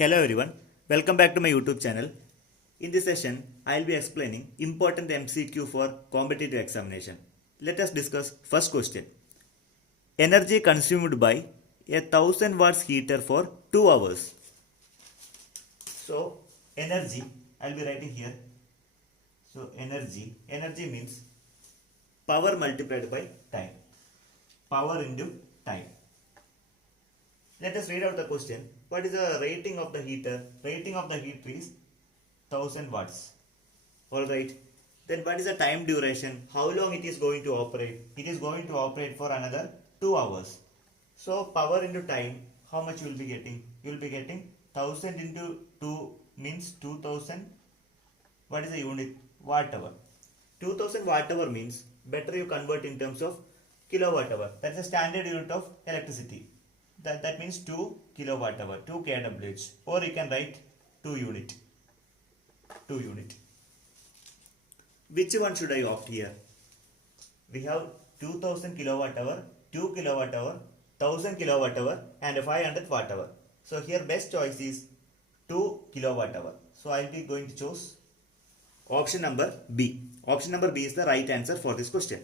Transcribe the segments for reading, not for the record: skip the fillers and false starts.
Hello everyone, welcome back to my YouTube channel. In this session, I will be explaining important MCQ for competitive examination. Let us discuss first question. Energy consumed by a 1000 watts heater for 2 hours. So, energy, I will be writing here. So, energy means power multiplied by time. Power into time. Let us read out the question. What is the rating of the heater? Rating of the heater is 1000 watts. Alright. Then what is the time duration? How long it is going to operate? It is going to operate for another 2 hours. So power into time, how much you will be getting? You will be getting 1000 into 2 means 2000. What is the unit? Watt hour. 2000 watt hour means better you convert in terms of kilowatt hour. That's the standard unit of electricity. That means 2 kilowatt hour, 2 kWh, or you can write 2 unit. 2 unit. Which one should I opt here? We have 2000 kilowatt hour, 2 kilowatt hour, 1000 kilowatt hour, and 500 watt hour. So here best choice is 2 kilowatt hour. So I will be going to choose option number B. Option number B is the right answer for this question.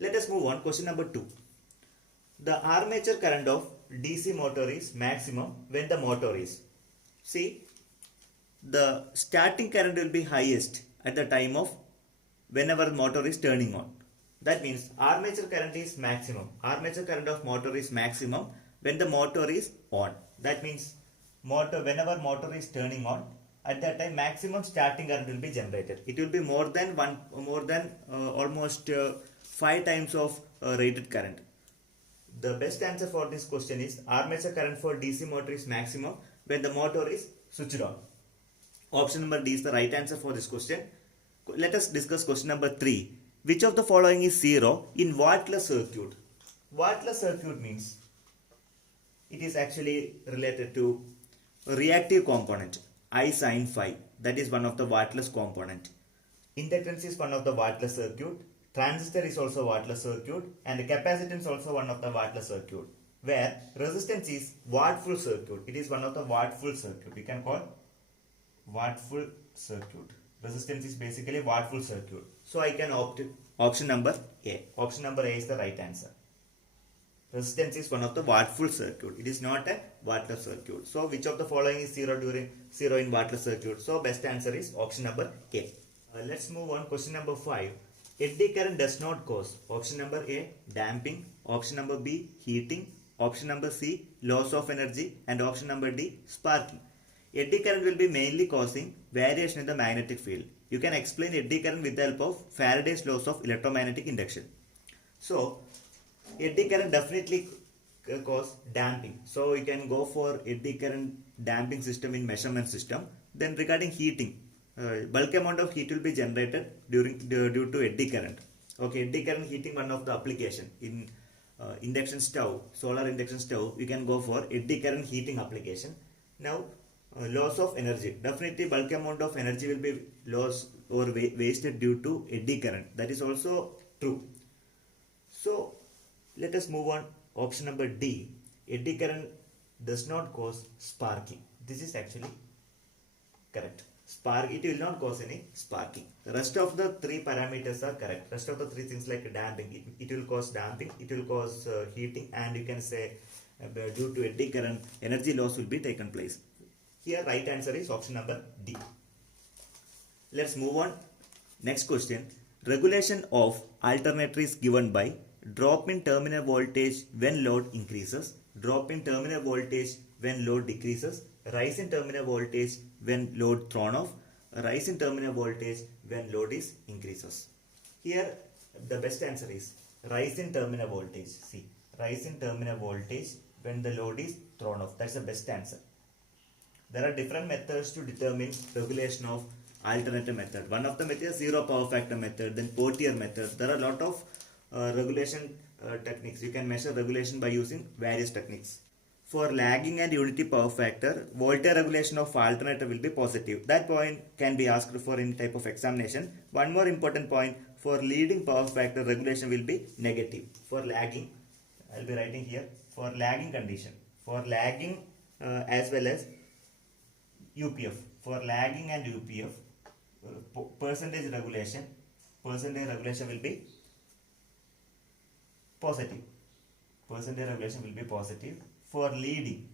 Let us move on. Question number 2. The armature current of DC motor is maximum when the motor is. See, the starting current will be highest at the time of whenever the motor is turning on. That means armature current is maximum. Armature current of motor is maximum when the motor is on. That means whenever motor is turning on, at that time maximum starting current will be generated. It will be more than almost 5 times of rated current. The best answer for this question is armature current for DC motor is maximum when the motor is switched on. Option number D is the right answer for this question. Let us discuss question number 3. Which of the following is 0 in wattless circuit? Wattless circuit means it is actually related to reactive component I sin phi. That is one of the wattless component. Inductance is one of the wattless circuit. Transistor is also wattless circuit, and capacitance also one of the wattless circuit, where resistance is watt-full circuit. It is one of the watt-full circuit. We can call watt-full circuit. Resistance is basically watt-full circuit. So I can opt option number A. Option number A is the right answer. Resistance is one of the watt-full circuit. It is not a wattless circuit. So which of the following is 0 in wattless circuit? So best answer is option number A. Let's move on. Question number 5. Eddy current does not cause. Option number A, damping. Option number B, heating. Option number C, loss of energy. And option number D, sparking. Eddy current will be mainly causing variation in the magnetic field. You can explain eddy current with the help of Faraday's laws of electromagnetic induction. So, eddy current definitely cause damping. So, you can go for eddy current damping system in measurement system. Then regarding heating, bulk amount of heat will be generated due to eddy current. Okay, eddy current heating one of the application in induction stove, solar induction stove. You can go for eddy current heating application. Now, loss of energy. Definitely, bulk amount of energy will be lost or wasted due to eddy current. That is also true. So, let us move on. Option number D. Eddy current does not cause sparking. This is actually correct. It will not cause any sparking. The rest of the 3 parameters are correct. Rest of the 3 things like damping, it will cause damping, it will cause heating, and you can say due to eddy current, energy loss will be taken place. Here right answer is option number D. Let's move on. Next question. Regulation of alternator is given by drop in terminal voltage when load increases, drop in terminal voltage when load decreases, rise in terminal voltage when load thrown off, rise in terminal voltage when load is increases. Here the best answer is rise in terminal voltage. See, rise in terminal voltage when the load is thrown off. That's the best answer. There are different methods to determine regulation of alternator method. One of the methods is zero power factor method, then Portier method. There are a lot of regulation techniques. You can measure regulation by using various techniques. For lagging and unity power factor, voltage regulation of alternator will be positive. That point can be asked for any type of examination. One more important point, for leading power factor, regulation will be negative. For lagging, I will be writing here, for lagging condition. For lagging as well as UPF. For lagging and UPF, percentage regulation will be positive. Percentage regulation will be positive. For leading,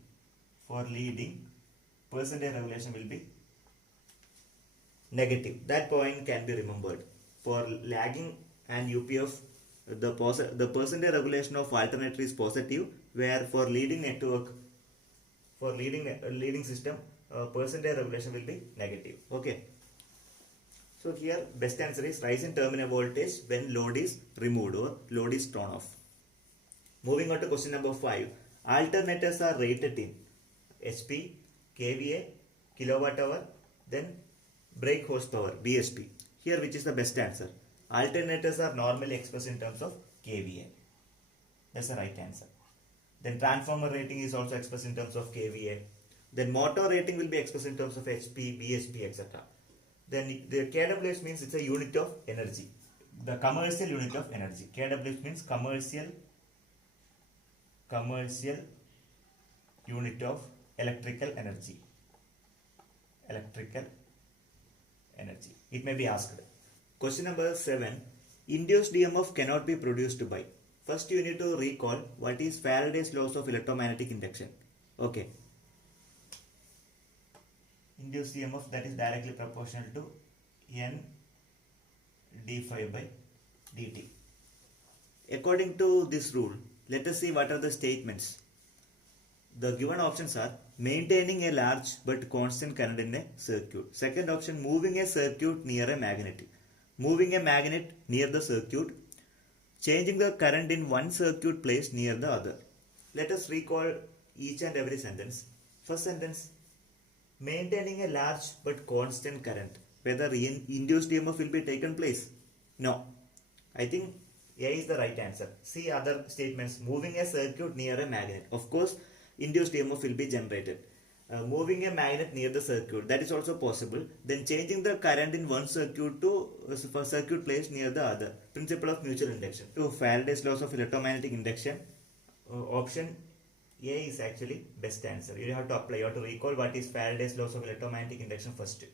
percentage regulation will be negative. That point can be remembered. For lagging and UPF, the percentage regulation of alternator is positive, where for leading network, for leading system, percentage regulation will be negative. Okay. So here best answer is rise in terminal voltage when load is removed or load is torn off. Moving on to question number 5. Alternators are rated in HP, kVA, kilowatt hour, then brake horsepower, BHP. Here which is the best answer? Alternators are normally expressed in terms of kVA. That's the right answer. Then transformer rating is also expressed in terms of kVA. Then motor rating will be expressed in terms of HP, BHP, etc. Then the kWh means it's a unit of energy. The commercial unit of energy. kWh means commercial unit of electrical energy. It may be asked. Question number 7. Induced EMF cannot be produced by. First you need to recall what is Faraday's laws of electromagnetic induction. Okay. Induced EMF, that is directly proportional to N d∅ by dt. According to this rule, let us see what are the statements. The given options are maintaining a large but constant current in a circuit. Second option, moving a circuit near a magnet. Moving a magnet near the circuit. Changing the current in one circuit placed near the other. Let us recall each and every sentence. First sentence, maintaining a large but constant current. Whether induced EMF will be taken place? No. I think A is the right answer. See other statements. Moving a circuit near a magnet. Of course, induced EMF will be generated. Moving a magnet near the circuit, that is also possible. Then changing the current in one circuit to a circuit placed near the other. Principle of mutual induction. So Faraday's laws of electromagnetic induction, option A is actually best answer. You have to apply, you have to recall what is Faraday's laws of electromagnetic induction first.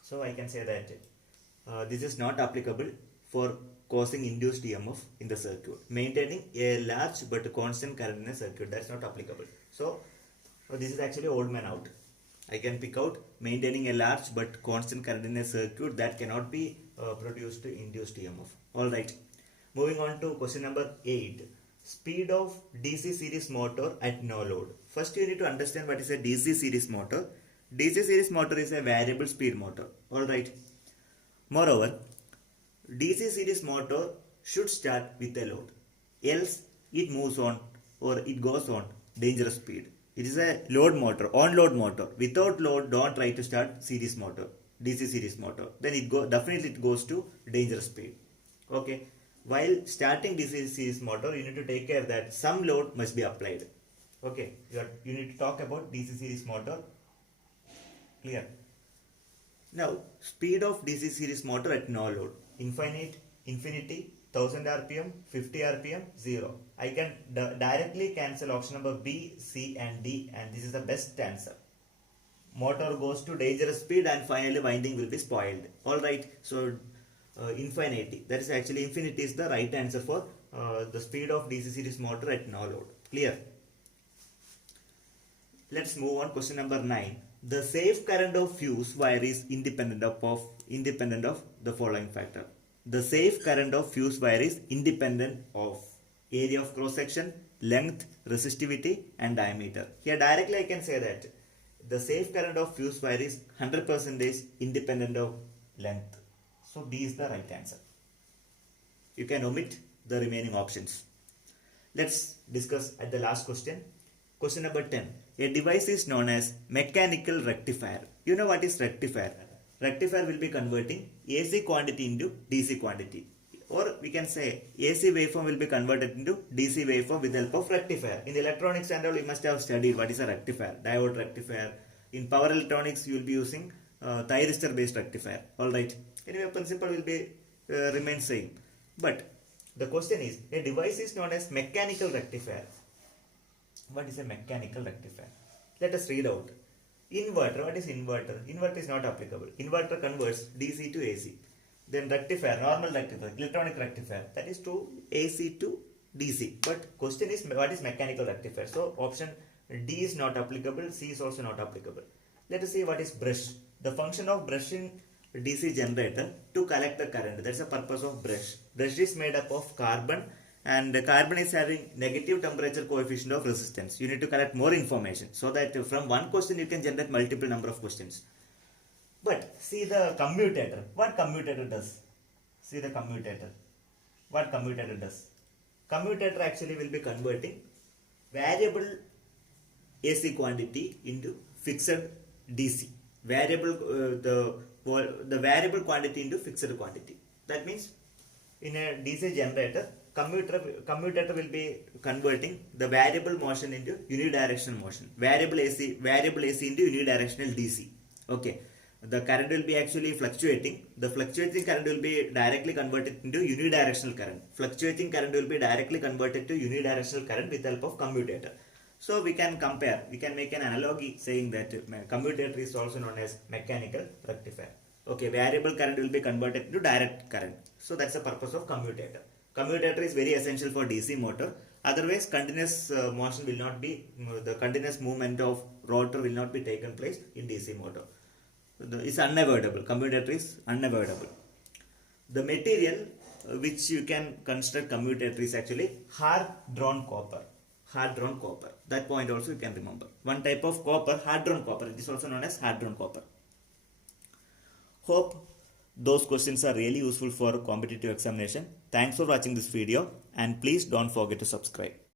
So I can say that this is not applicable for causing induced EMF in the circuit. Maintaining a large but constant current in a circuit, that's not applicable. So this is actually odd man out. I can pick out maintaining a large but constant current in a circuit, that cannot be produced induced EMF. Alright. Moving on to question number 8. Speed of DC series motor at no load. First you need to understand what is a DC series motor. DC series motor is a variable speed motor. Alright. Moreover, DC series motor should start with a load. Else it moves on or it goes on dangerous speed. It is a load motor, on-load motor. Without load, don't try to start series motor, DC series motor. Then definitely it goes to dangerous speed. Okay. While starting DC series motor, you need to take care that some load must be applied. Okay. You need to talk about DC series motor. Clear. Now, speed of DC series motor at no load. Infinity, 1000 RPM, 50 RPM, 0. I can directly cancel option number B, C and D, and this is the best answer. Motor goes to dangerous speed and finally winding will be spoiled. Alright, so infinity, that is actually infinity is the right answer for the speed of DC series motor at no load. Clear? Let's move on. Question number 9. The safe current of fuse wire is independent of the following factor. The safe current of fuse wire is independent of area of cross section, length, resistivity and diameter. Here directly I can say that the safe current of fuse wire is 100% independent of length. So B is the right answer. You can omit the remaining options. Let's discuss at the last question. Question number 10. A device is known as mechanical rectifier. You know what is rectifier? Rectifier will be converting AC quantity into DC quantity. Or we can say AC waveform will be converted into DC waveform with the help of rectifier. In the electronics and all, you must have studied what is a rectifier. Diode rectifier. In power electronics, you will be using thyristor based rectifier. Alright. Anyway, principle will be remain same. But the question is, a device is known as mechanical rectifier. What is a mechanical rectifier? Let us read out. Inverter, what is inverter? Inverter is not applicable. Inverter converts DC to AC. Then rectifier, normal rectifier, electronic rectifier, that is to AC to DC. But question is what is mechanical rectifier? So option D is not applicable, C is also not applicable. Let us see what is brush. The function of brush in DC generator to collect the current. That's the purpose of brush. Brush is made up of carbon, and carbon is having negative temperature coefficient of resistance. You need to collect more information so that from one question you can generate multiple number of questions. But see the commutator. What commutator does? See the commutator. What commutator does? Commutator actually will be converting variable AC quantity into fixed DC. The variable quantity into fixed quantity. That means in a DC generator, commutator will be converting the variable motion into unidirectional motion. Variable AC into unidirectional DC. Okay. The current will be actually fluctuating. The fluctuating current will be directly converted into unidirectional current. Fluctuating current will be directly converted to unidirectional current with the help of commutator. So we can compare, we can make an analogy saying that commutator is also known as mechanical rectifier. Okay, variable current will be converted to direct current. So that's the purpose of commutator. Commutator is very essential for DC motor. Otherwise, continuous motion will not be, the continuous movement of rotor will not be taken place in DC motor. It's unavoidable. Commutator is unavoidable. The material which you can construct commutator is actually hard drawn copper. Hard drawn copper. That point also you can remember. One type of copper, hard drawn copper. It is also known as hard drawn copper. Hope those questions are really useful for competitive examination. Thanks for watching this video, and please don't forget to subscribe.